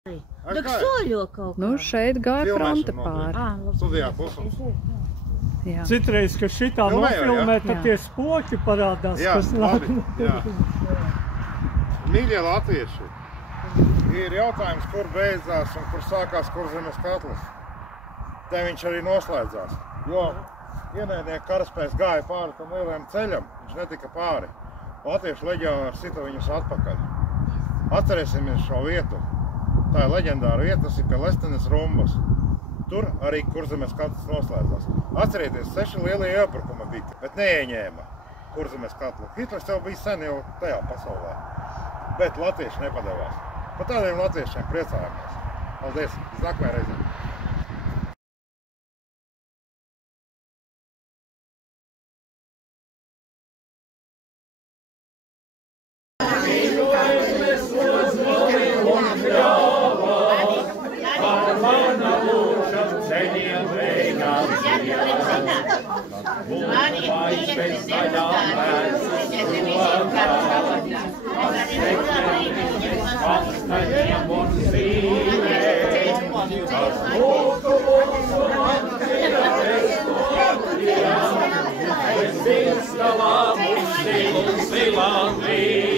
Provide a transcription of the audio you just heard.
Tak soļo kaut kā. Nu, šeit gāja fronte pāri. Studijā pusums. Citreiz, ka šitā nofilmē, tad tie spoki parādās, kas labi. Mīļie latvieši, ir jautājums, kur beidzās un kur sākās Kurzemes katls. Te viņš arī noslēdzās, jo ienaidnieku karaspēks gāja pāri tam lielajam ceļam, viņš netika pāri. Latviešu leģionāri sita viņus atpakaļ. Atcerēsimies šo vietu. Tā ir leģendāra vieta, tas ir pie Lestenes rumbas. Tur arī Kurzemes katls noslēdzās. Atcerieties, 6 lielie iebrukumi bija, bet neieņēma Kurzemes katlu. Hitlers jau bija sen jau tajā pasaulē, bet latvieši nepadevās. Par tādiem latviešiem priecājamies. Paldies, līdz nākamajai reizei. Latvijas